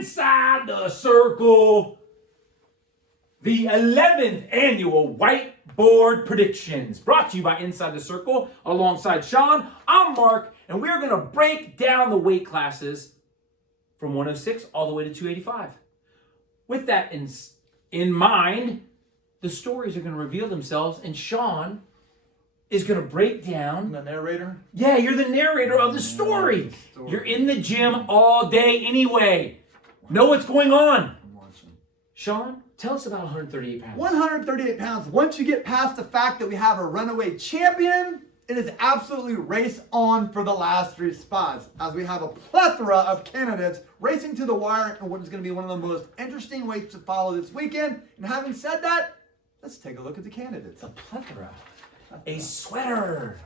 Inside the Circle, the 11th annual Whiteboard Predictions, brought to you by Inside the Circle, alongside Sean. I'm Mark, and we're going to break down the weight classes from 106 all the way to 285. With that in mind, the stories are going to reveal themselves, and Sean is going to break down. The narrator? Yeah, you're the narrator of the story. You're in the gym all day anyway. Know what's going on. I'm watching. Sean, tell us about 138 pounds. 138 pounds. Once you get past the fact that we have a runaway champion, it is absolutely race on for the last three spots, as we have a plethora of candidates racing to the wire in what is going to be one of the most interesting weights to follow this weekend. And having said that, let's take a look at the candidates. A plethora. A sweater.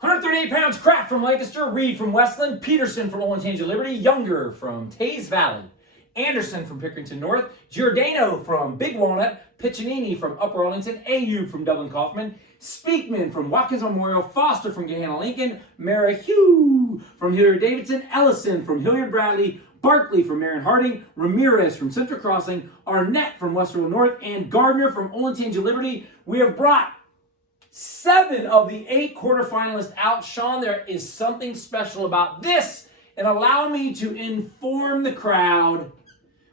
138 pounds, Kraft from Lancaster, Reed from Westland, Peterson from Olentangy Liberty, Younger from Taze Valley, Anderson from Pickerington North, Giordano from Big Walnut, Piccinini from Upper Arlington, Ayub from Dublin Kaufman, Speakman from Watkins Memorial, Foster from Gahanna Lincoln, Merrihew from Hilliard Davidson, Ellison from Hilliard Bradley, Barkley from Marion Harding, Ramirez from Central Crossing, Arnett from Westerville North, and Gardner from Olentangy Liberty. We have brought 7 of the 8 quarterfinalists out. Sean, there is something special about this, and allow me to inform the crowd,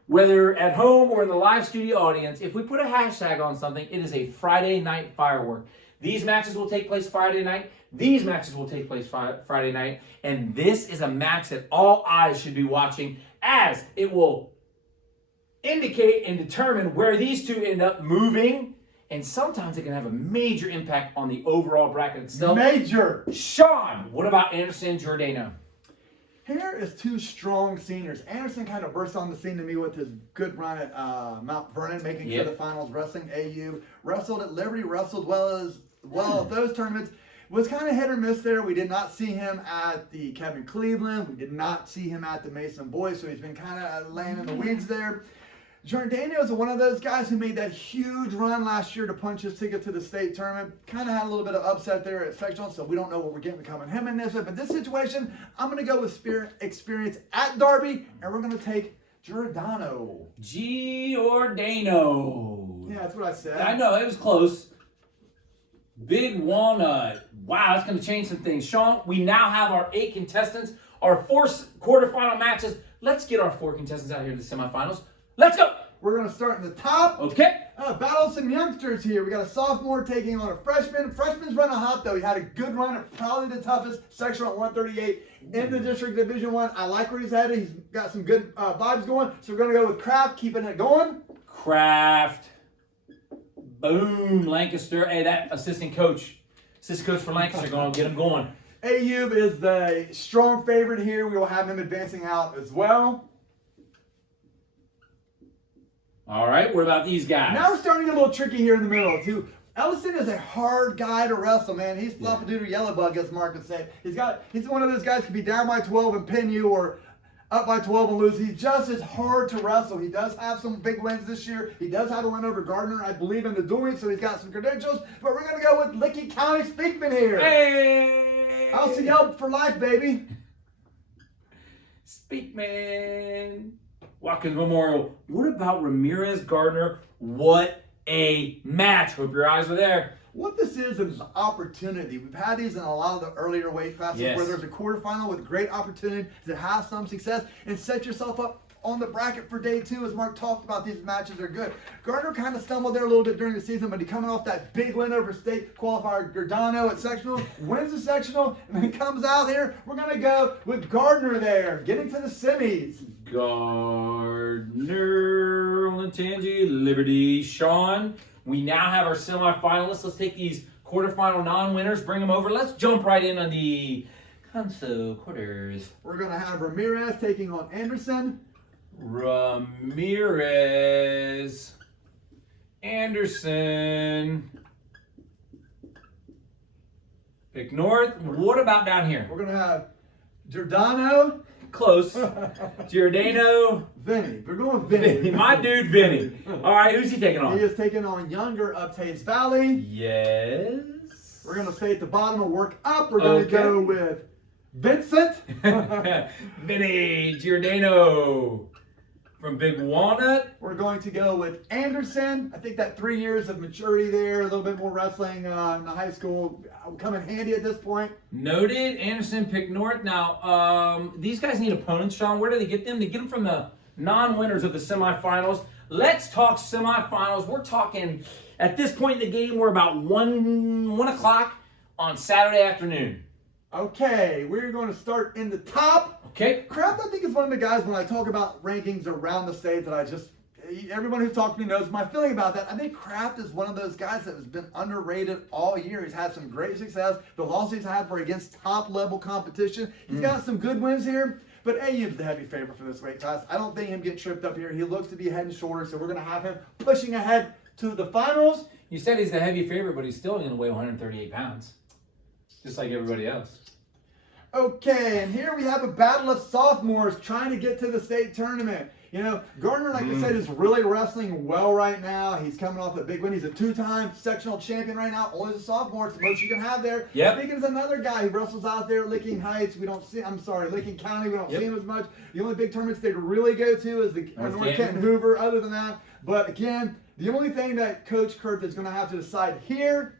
whether at home or in the live studio audience, if we put a hashtag on something, it is a Friday night firework. These matches will take place Friday night. These matches will take place Friday night. And this is a match that all eyes should be watching, as it will indicate and determine where these two end up moving. And sometimes it can have a major impact on the overall bracket itself. Major! Sean, what about Anderson and Giordano? Here is 2 strong seniors. Anderson kind of burst on the scene to me with his good run at Mount Vernon, making it to the finals, wrestling AU. Wrestled at Liberty, wrestled well at those tournaments. Was kind of hit or miss there. We did not see him at the Kevin Cleveland. We did not see him at the Mason Boys, so he's been kind of laying in the weeds there. Giordano is one of those guys who made that huge run last year to punch his ticket to the state tournament. Kind of had a little bit of upset there at sectional, so we don't know what we're getting coming him in this. But this situation, I'm going to go with experience at Derby, and we're going to take Giordano. Giordano. Yeah, that's what I said. I know, it was close. Big Walnut. Wow, that's going to change some things. Sean, we now have our 8 contestants, our 4 quarterfinal matches. Let's get our 4 contestants out here in the semifinals. Let's go. We're going to start in the top. Okay. Battle some youngsters here. We got a sophomore taking on a freshman. Freshman's running hot, though. He had a good run at probably the toughest section at 138 in the District Division 1. I like where he's headed. He's got some good vibes going. So we're going to go with Kraft, keeping it going. Kraft. Boom, Lancaster. Hey, that assistant coach for Lancaster, going to get him going. Ayub is the strong favorite here. We will have him advancing out as well. All right, what about these guys? Now we're starting to get a little tricky here in the middle, too. Ellison is a hard guy to wrestle, man. He's floppadoodle yellow bug, as Mark would say. He's one of those guys who can be down by 12 and pin you, or up by 12 and lose. He's just as hard to wrestle. He does have some big wins this year. He does have a win over Gardner, I believe, in the doing, so he's got some credentials. But we're going to go with Licking County Speakman here. Hey! LCL for life, baby. Speakman. Watkins Memorial. What about Ramirez Gardner? What a match. Hope your eyes are there. What this is an opportunity. We've had these in a lot of the earlier weight classes where there's a quarterfinal with great opportunity to have some success and set yourself up on the bracket for day 2. As Mark talked about, these matches are good. Gardner kind of stumbled there a little bit during the season, but he coming off that big win over state qualifier Giordano at sectional, wins the sectional, and then comes out here. We're going to go with Gardner there, getting to the semis. Gardner, Olentangy, Liberty. Sean, we now have our semifinalists. Let's take these quarterfinal non-winners, bring them over. Let's jump right in on the console quarters. We're going to have Ramirez taking on Anderson. Ramirez, Anderson. Pick north. What about down here? We're going to have Giordano. Close. Giordano. Vinny. We're going with Vinny. My dude, Vinny. All right, who's he taking on? He is taking on Younger of Taze Valley. Yes. We're going to stay at the bottom and work up. We're going to go with Vincent. Vinny Giordano from Big Walnut. We're going to go with Anderson. I think that 3 years of maturity there, a little bit more wrestling in the high school, will come in handy at this point. Noted. Anderson picked North. Now, these guys need opponents, Sean. Where do they get them? They get them from the non-winners of the semifinals. Let's talk semifinals. We're talking, at this point in the game, we're about 1 o'clock on Saturday afternoon. Okay, we're going to start in the top. Okay. Kraft, I think, is one of the guys when I talk about rankings around the state that everyone who's talked to me knows my feeling about that. I think Kraft is one of those guys that has been underrated all year. He's had some great success. The losses he's had were against top-level competition. He's got some good wins here, but AU's the heavy favorite for this weight class. I don't think him getting tripped up here. He looks to be head and shoulders, so we're going to have him pushing ahead to the finals. You said he's the heavy favorite, but he's still going to weigh 138 pounds. Just like everybody else. Okay, and here we have a battle of sophomores trying to get to the state tournament. You know, Gardner, like I said, is really wrestling well right now. He's coming off a big win. He's a 2-time sectional champion right now. Only as a sophomore. It's the most you can have there. Yep. Speaking of another guy who wrestles out there, Licking Heights. Licking County. We don't see him as much. The only big tournaments they really go to is the North Canton Hoover. Other than that, but again, the only thing that Coach Kurt is going to have to decide here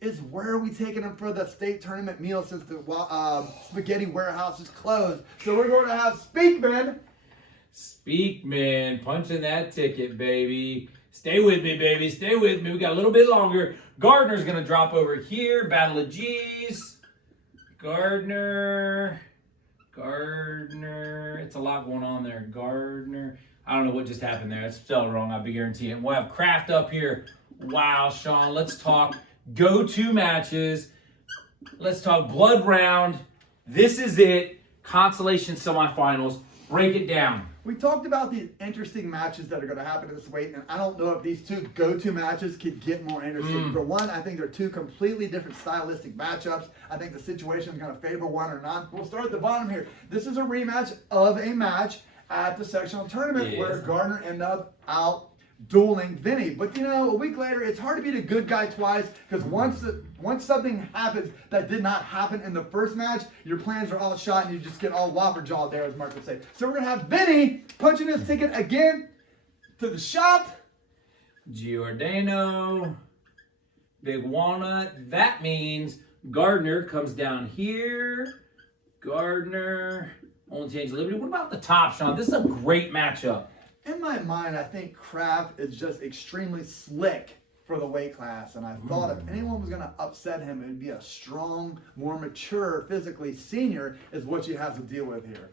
is where are we taking them for the state tournament meal since the Spaghetti Warehouse is closed. So we're going to have Speakman. Speakman, punching that ticket, baby. Stay with me, baby. Stay with me. We got a little bit longer. Gardner's going to drop over here. Battle of G's. Gardner. It's a lot going on there. Gardner. I don't know what just happened there. It's spelled wrong, I'll be guaranteeing. We'll have Kraft up here. Wow, Sean, let's talk go-to matches. Let's talk blood round. This is it. Consolation semifinals. Break it down. We talked about the interesting matches that are going to happen at this weight, and I don't know if these two go-to matches could get more interesting. For one, I think they're two completely different stylistic matchups. I think the situation is going to favor one or not. We'll start at the bottom here. This is a rematch of a match at the sectional tournament where Gardner ended up out dueling Vinny. But you know, a week later, it's hard to beat a good guy twice because once something happens that did not happen in the first match, your plans are all shot and you just get all whopper jawed there, as Mark would say. So we're gonna have Vinny punching his ticket again to the shop. Giordano, Big Walnut. That means Gardner comes down here. Gardner, Only Change Liberty. What about the top, Sean? This is a great matchup. In my mind, I think Kraft is just extremely slick for the weight class, and I thought if anyone was going to upset him, it would be a strong, more mature, physically senior is what you have to deal with here.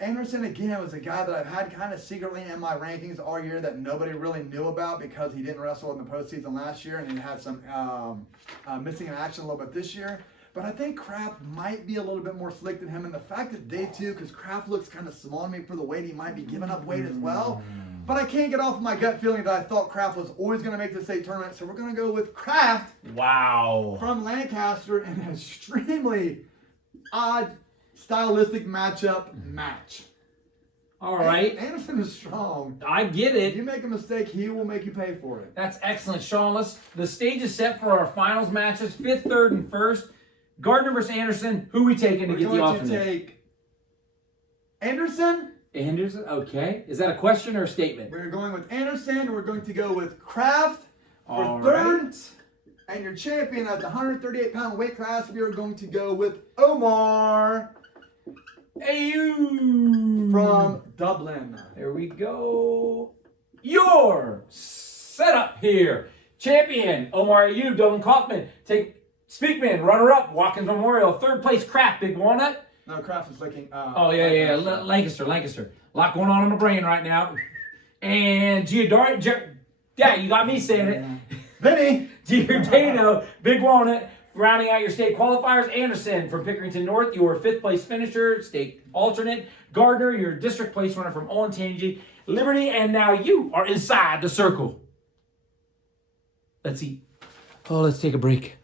Anderson, again, was a guy that I've had kind of secretly in my rankings all year that nobody really knew about because he didn't wrestle in the postseason last year and he had some missing in action a little bit this year. But I think Kraft might be a little bit more slick than him. And the fact that day two, because Kraft looks kind of small to me for the weight, he might be giving up weight as well. But I can't get off of my gut feeling that I thought Kraft was always going to make the state tournament. So we're going to go with Kraft from Lancaster in an extremely odd stylistic match. All right. Anderson is strong. I get it. If you make a mistake, he will make you pay for it. That's excellent, Sean. The stage is set for our finals matches, 5th, 3rd, and 1st. Gardner versus Anderson. Who we taking to get the alternate? We're going to take Anderson. Anderson, okay. Is that a question or a statement? We're going with Anderson. We're going to go with Kraft for All 3rd. right. And your champion at the 138-pound weight class, we are going to go with Omar. AU from Dublin. There we go. Your setup here. Champion, Omar Ayub, Dublin Kaufman. Take Speakman, runner-up, Watkins Memorial. 3rd place, Kraft, Big Walnut. No, Kraft is looking... Lancaster. A lot going on in my brain right now. And Giordano, yeah, you got me saying it. Vinny. Giordano, Big Walnut. Rounding out your state qualifiers, Anderson from Pickerington North, your 5th place finisher, state alternate. Gardner, your district place runner from Olentangy, Liberty, and now you are inside the circle. Let's eat. Oh, let's take a break.